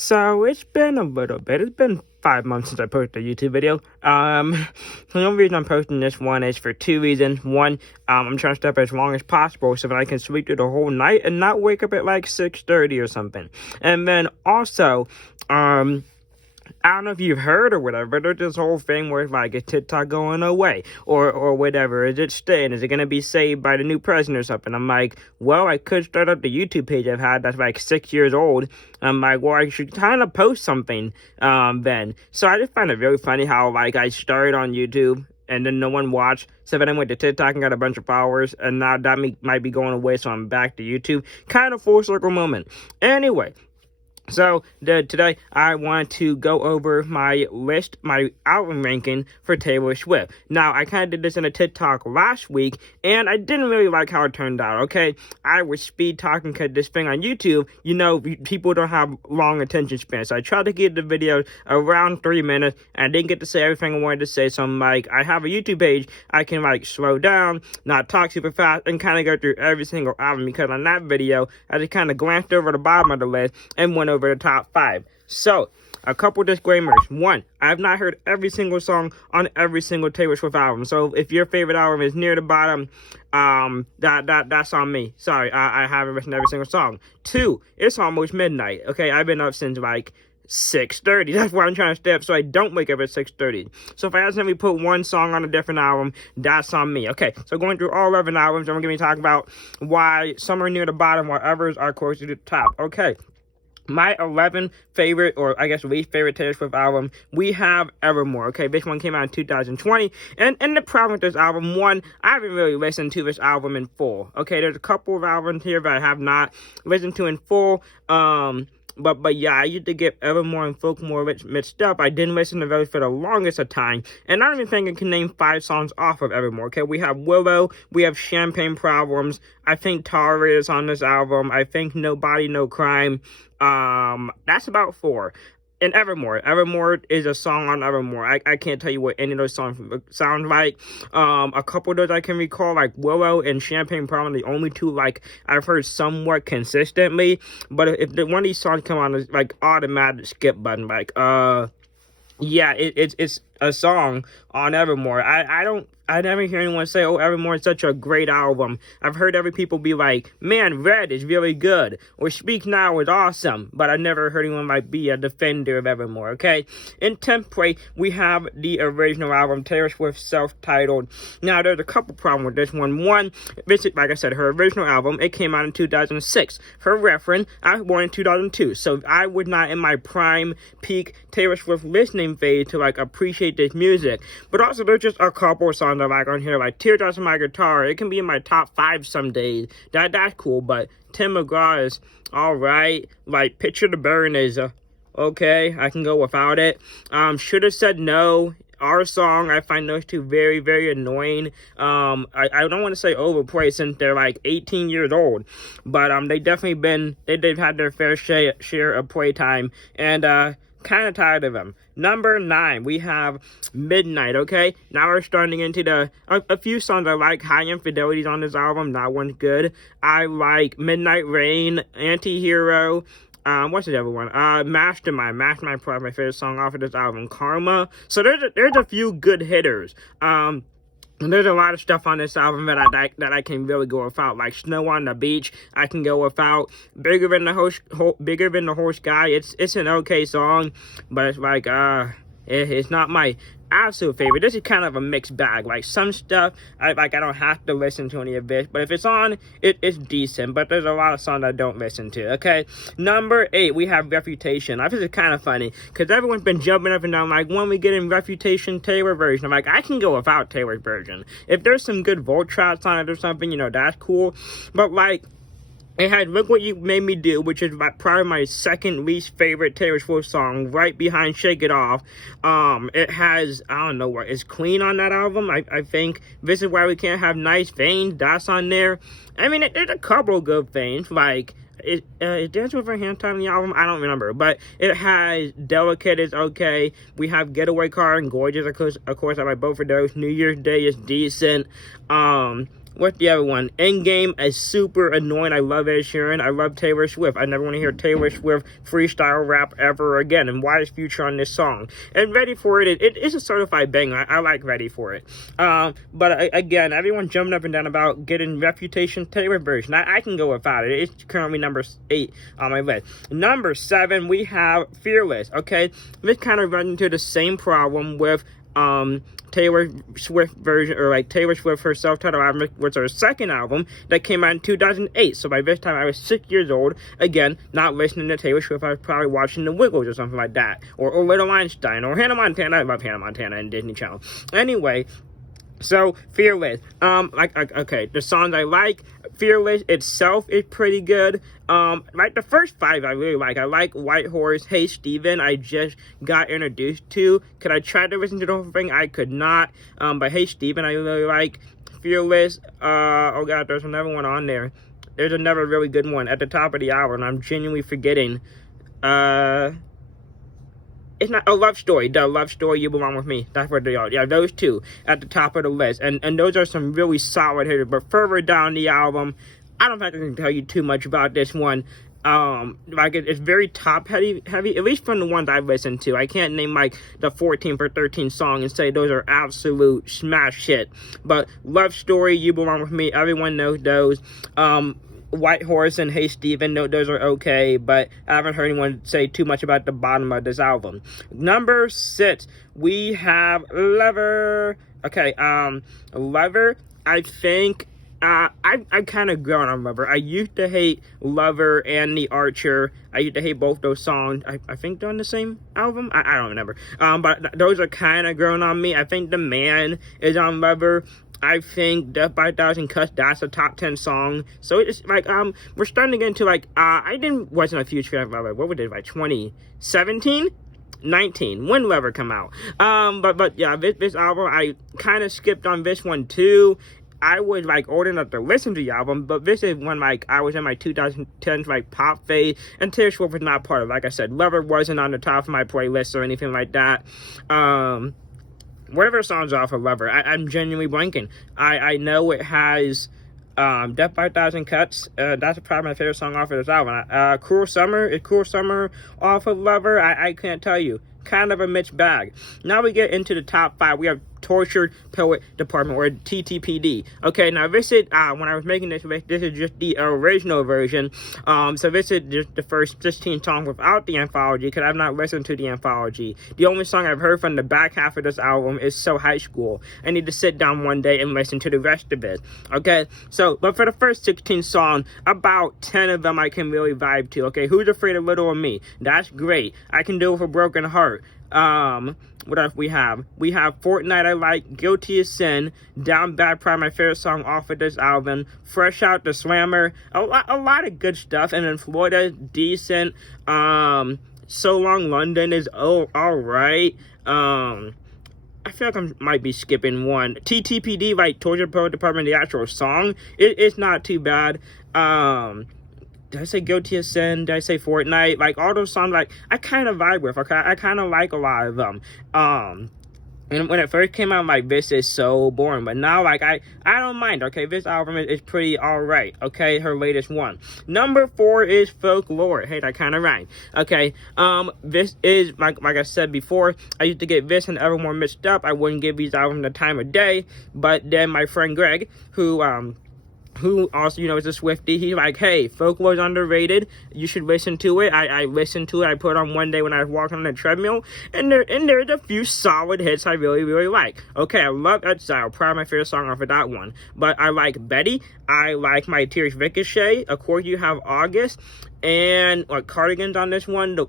So it's been a little bit. It's been 5 months since I posted a YouTube video. The only reason I'm posting this one is for two reasons. One, I'm trying to stay up as long as possible so that I can sleep through the whole night and not wake up at like 6:30 or something. And then also, I don't know if you've heard or whatever, but there's this whole thing where it's like, is TikTok going away? Or whatever. Is it staying? Is it going to be saved by the new president or something? I'm like, well, I could start up the YouTube page I've had that's like 6 years old. I'm like, well, I should kind of post something then. So I just find it really funny how, like, I started on YouTube and then no one watched. So then I went to TikTok and got a bunch of followers, and now that might be going away, so I'm back to YouTube. Kind of full circle moment. Anyway. So, today, I want to go over my list, my album ranking for Taylor Swift. Now, I kind of did this in a TikTok last week, and I didn't really like how it turned out, okay? I was speed talking because this thing on YouTube, you know, people don't have long attention spans. So I tried to keep the video around 3 minutes, and I didn't get to say everything I wanted to say. So I'm like, I have a YouTube page, I can, like, slow down, not talk super fast, and kind of go through every single album, because on that video, I just kind of glanced over the bottom of the list and went over the top 5. So, a couple disclaimers. One, I have not heard every single song on every single Taylor Swift album. So, if your favorite album is near the bottom, that's on me. Sorry, I haven't listened to every single song. 2, it's almost midnight. Okay, I've been up since like 6:30. That's why I'm trying to stay up so I don't wake up at 6:30. So if I accidentally put one song on a different album, that's on me. Okay, so going through all 11 albums, I'm going to be talking about why some are near the bottom while others are closer to the top. Okay. My 11th favorite, or I guess least favorite Taylor Swift album, we have Evermore, okay? This one came out in 2020, and the problem with this album, one, I haven't really listened to this album in full, okay? There's a couple of albums here that I have not listened to in full, But yeah, I used to get Evermore and Folklore mixed up. I didn't listen to those for the longest of time. And I don't even think I can name 5 songs off of Evermore, okay? We have Willow, we have Champagne Problems, I think Tolerated is on this album, I think Nobody, No Crime, that's about 4. And Evermore is a song on Evermore. I can't tell you what any of those songs sound like. A couple of those I can recall, like Willow and Champagne Problem, the only two, like, I've heard somewhat consistently. But if one of these songs come on, it's like automatic skip button, like, yeah, it's a song on Evermore. I never hear anyone say, oh, Evermore is such a great album. I've heard other people be like, man, Red is really good, or Speak Now is awesome, but I never heard anyone like be a defender of Evermore, okay? In 10th place, we have the original album, Taylor Swift self-titled. Now, there's a couple problems with this one. One, this is, like I said, her original album, it came out in 2006. For reference, I was born in 2002, so I was not in my prime, peak Taylor Swift listening phase to, like, appreciate this music. But also, there's just a couple of songs I like on here, like Teardrops on My Guitar. It can be in my top 5 some days. That's cool, but Tim McGraw is alright. Like, Picture the Burn is, okay, I can go without it. Should Have Said No. Our Song, I find those two very, very annoying. I don't want to say overplayed since they're like 18 years old, but they've had their fair share of playtime, and kind of tired of them. Number 9, we have Midnight, okay? Now we're starting into a few songs I like. High Infidelity's on this album, that one's good. I like Midnight Rain, Anti-Hero, what's the other one? Mastermind. Mastermind, probably my favorite song off of this album. Karma. So there's a few good hitters. And there's a lot of stuff on this album that I can really go without, like Snow on the Beach. I can go without. Bigger Than the Whole Sky. It's an okay song, but it's like it's not my absolute favorite. This is kind of a mixed bag. Like, some stuff I don't have to listen to any of this, but if it's on, it's decent. But there's a lot of songs I don't listen to. Okay, number 8, we have Reputation. I think it's kind of funny because everyone's been jumping up and down like, when we get in Reputation Taylor version. I'm like, I can go without Taylor's version. If there's some good Volt tracks on it or something, you know, that's cool. But like, it had Look What You Made Me Do, which is probably my second least favorite Taylor Swift song, right behind Shake It Off. It has, I don't know what, is Queen on that album? I think This Is Why We Can't Have Nice Things, that's on there. I mean, there's a couple of good things, like, is Dance With Her Hand on the album? I don't remember, but it has Delicate is okay. We have Getaway Car and Gorgeous, of course, I like both of those. New Year's Day is decent. What's the other one? Endgame is super annoying. I love Ed Sheeran. I love Taylor Swift. I never want to hear Taylor Swift freestyle rap ever again. And why is Future on this song? And Ready For It, it is a certified banger. I like Ready For It. But again, everyone jumping up and down about getting Reputation Taylor version. I can go without it. It's currently number 8 on my list. Number 7, we have Fearless. Okay, this kind of runs into the same problem with Taylor Swift version, or like Taylor Swift her self-titled album, was her second album that came out in 2008. So by this time I was 6 years old. Again, not listening to Taylor Swift. I was probably watching The Wiggles or something like that, or Little Einstein, or Hannah Montana. I love Hannah Montana and Disney Channel. Anyway, so Fearless. Okay, the songs I like. Fearless itself is pretty good. Like the first 5 I really like. I like White Horse, Hey Stephen, I just got introduced to. Could I try to listen to the whole thing? I could not. But Hey Stephen I really like. Fearless, oh god, there's another one on there. There's another really good one at the top of the hour, and I'm genuinely forgetting. It's not a Love Story. The Love Story, You Belong With Me. That's what they are. Yeah, those two at the top of the list. And those are some really solid hitters. But further down the album, I don't think I can tell you too much about this one. Like it's very top heavy, at least from the ones I've listened to. I can't name like the 14th or 13th song and say those are absolute smash hit. But Love Story, You Belong With Me, everyone knows those. White Horse and Hey Stephen, those are okay, but I haven't heard anyone say too much about the bottom of this album. Number 6, we have Lover. Okay, Lover, I think, I've kind of grown on Lover. I used to hate Lover and The Archer. I used to hate both those songs. I think they're on the same album. I don't remember. But those are kind of grown on me. I think The Man is on Lover. I think Death by a Thousand Cuts, that's a top 10 song. So it's like, we're starting to get into like, wasn't a huge fan of Lover. What was it, like 2017? 19, when Lover come out. But yeah, this album, I kind of skipped on this one too. I was like old enough to listen to the album, but this is when like I was in my 2010s like pop phase, and Taylor Swift was not part of it. Like I said, Lover wasn't on the top of my playlist or anything like that. Whatever songs off of Lover, I'm genuinely blanking. I know it has Death by a Thousand Cuts. That's probably my favorite song off of this album. Cruel Summer, is Cruel Summer off of Lover? I can't tell you. Kind of a mixed bag. Now we get into the top 5. We have Tortured Poet Department, or TTPD. Okay, now this is, when I was making this is just the original version. So this is just the first 16 songs without the anthology, because I've not listened to the anthology. The only song I've heard from the back half of this album is So High School. I need to sit down one day and listen to the rest of it. Okay, so, but for the first 16 songs, about 10 of them I can really vibe to. Okay, Who's Afraid of Little of Me? That's great. I Can Do It with a Broken Heart. What else we have? We have Fortnite I like, Guilty as Sin, Down Bad, probably my favorite song off of this album, Fresh Out, The Slammer, a lot of good stuff, and then Florida, decent, So Long London is alright, I feel like I might be skipping one. TTPD, like Tortured Poet Department, the actual song, it's not too bad. Did I say Guilty as Sin? Did I say Fortnite? Like, all those songs, like, I kind of vibe with, okay? I kind of like a lot of them. And when it first came out, I'm like, this is so boring. But now, like, I don't mind, okay? This album is pretty alright, okay? Her latest one. Number 4 is Folklore. Hey, that kind of rhymed. Okay, this is, like I said before, I used to get this and Evermore mixed up. I wouldn't give these albums the time of day. But then my friend Greg, who also, is a Swiftie, he's like, hey, Folklore's underrated, you should listen to it. I listened to it, I put it on one day when I was walking on the treadmill, and there's a few solid hits I really, really like. Okay, I love Exile, probably my favorite song off of that one, but I like Betty, I like My Tears Ricochet, of course you have August, and like Cardigans on this one, the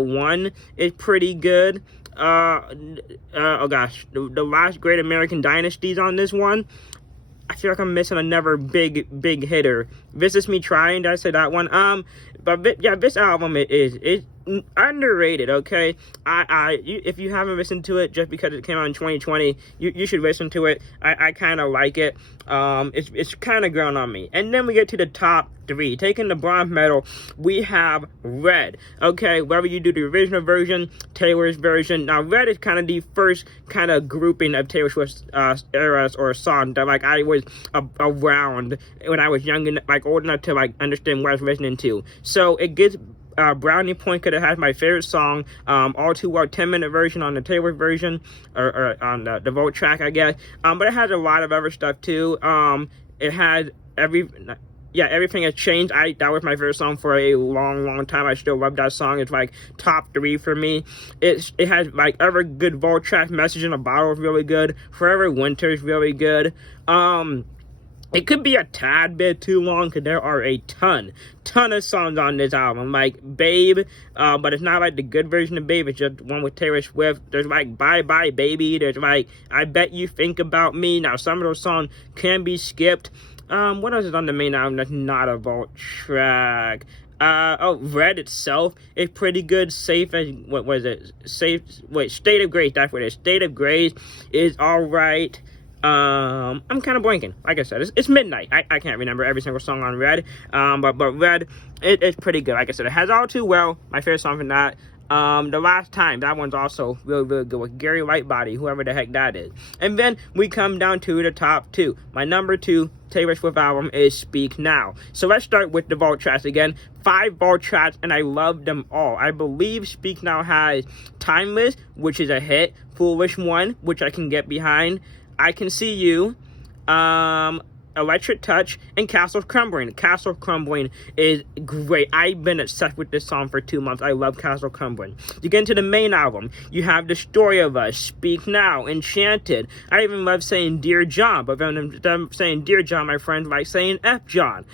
one is pretty good. Oh gosh, the Last Great American Dynasties on this one. I feel like I'm missing another big hitter. This Is Me Trying, did I say that one? But yeah, this album, it's underrated, okay? If you haven't listened to it just because it came out in 2020, you should listen to it. I kind of like it. It's kind of grown on me. And then we get to the top 3. Taking the bronze medal, we have Red. Okay, whether you do the original version, Taylor's version. Now, Red is kind of the first kind of grouping of Taylor Swift's eras or songs that like I was around when I was young and like old enough to like understand what I was listening to. So it gets brownie point because it has my favorite song, All Too Well 10-minute version on the Taylor version, or on the Volt track, I guess. But it has a lot of other stuff too. It has everything has changed. That was my favorite song for a long time. I still love that song. It's like top 3 for me. It has like other good Volt track. Message in a Bottle is really good. Forever Winter is really good. It could be a tad bit too long because there are a ton of songs on this album, like Babe, but it's not like the good version of Babe. It's just one with Taylor Swift. There's like Bye Bye Baby. There's like I Bet You Think About Me. Now some of those songs can be skipped. What else is on the main album that's not a Volt track? Red itself is pretty good. State of Grace, that's what it is. State of Grace is alright. I'm kind of blanking. Like I said, it's midnight. I can't remember every single song on Red. But Red, it's pretty good. Like I said, it has All Too Well, my favorite song from that. The Last Time, that one's also really good with Gary Lightbody, whoever the heck that is. And then we come down to the top 2. My number 2 Taylor Swift album is Speak Now. So let's start with the Volt tracks again. 5 Volt tracks, and I love them all. I believe Speak Now has Timeless, which is a hit. Foolish One, which I can get behind. I Can See You, Electric Touch, and Castle Crumbling. Castle Crumbling is great. I've been obsessed with this song for 2 months. I love Castle Crumbling. You get into the main album, you have The Story of Us, Speak Now, Enchanted. I even love saying Dear John, but when I'm saying Dear John, my friends like saying F John.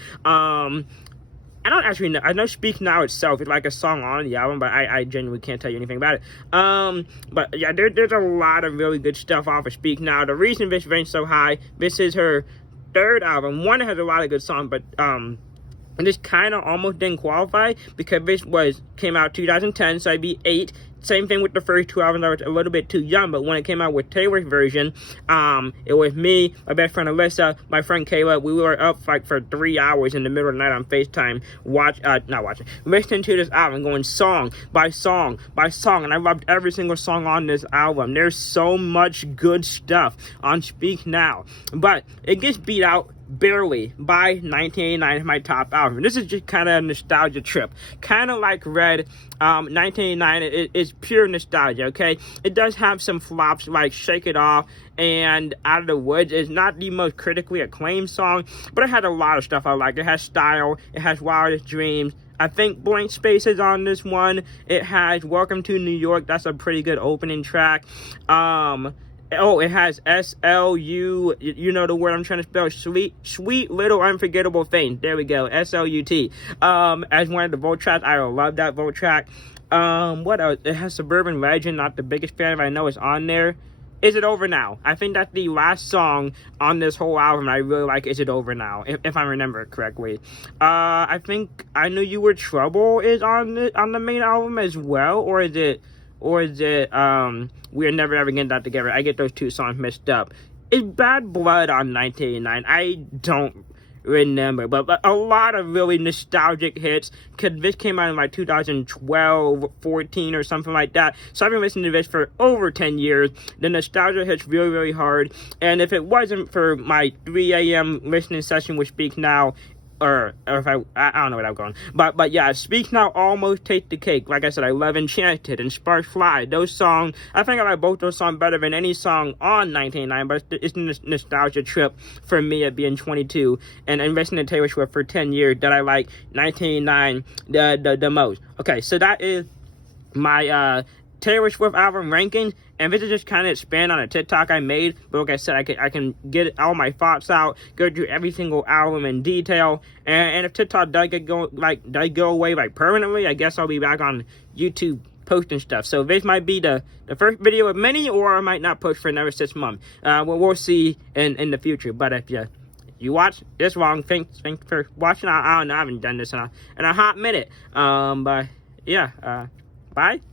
I don't actually know. I know Speak Now itself is like a song on the album, but I genuinely can't tell you anything about it. But yeah, there's a lot of really good stuff off of Speak Now. The reason this ranks so high, this is her 3rd album. One has a lot of good songs, but this kind of almost didn't qualify because this came out 2010, so I'd be 8. Same thing with the first 2 albums. I was a little bit too young, but when it came out with Taylor's version, it was me, my best friend Alyssa, my friend Kayla. We were up like for 3 hours in the middle of the night on FaceTime, listening to this album, going song by song by song, and I loved every single song on this album. There's so much good stuff on Speak Now, but it gets beat out barely by 1989, my top album. This is just kind of a nostalgia trip, kind of like Red. 1989 is pure nostalgia, okay? It does have some flops like Shake It Off and Out of the Woods. It's not the most critically acclaimed song, but it has a lot of stuff I like. It has Style, it has Wildest Dreams. I think Blank Space is on this one. It has Welcome to New York. That's a pretty good opening track. It has SLU, you know the word I'm trying to spell, Sweet Little Unforgettable Thing. There we go, SLUT. As one of the Volt tracks, I love that Volt track. What else? It has Suburban Legend, not the biggest fan of it. I know it's on there. Is It Over Now? I think that's the last song on this whole album I really like. Is It Over Now? If I remember it correctly. I think I Knew You Were Trouble is on the main album as well, or is it We're Never Ever Getting That Together? I get those 2 songs mixed up. Is Bad Blood on 1989? I don't remember, but a lot of really nostalgic hits, because this came out in like 2012, 14 or something like that, so I've been listening to this for over 10 years. The nostalgia hits really hard, and if it wasn't for my 3 a.m. listening session with Speak Now, or if I don't know what I'm going. But yeah, Speak Now almost takes the cake. Like I said, I love Enchanted and Sparks Fly. Those songs, I think I like both those songs better than any song on 1989, but it's a nostalgia trip for me at being 22 and listening to Taylor Swift for 10 years that I like 1989 the most. Okay, so that is my Taylor Swift album ranking, and this is just kind of expand on a TikTok I made. But like I said, I can get all my thoughts out, go through every single album in detail, and if TikTok does go away like permanently, I guess I'll be back on YouTube posting stuff. So this might be the first video of many, or I might not post for another 6 months. We'll see in the future. But if you watch this long, thanks for watching. I don't know, I haven't done this in a hot minute. But yeah. Bye.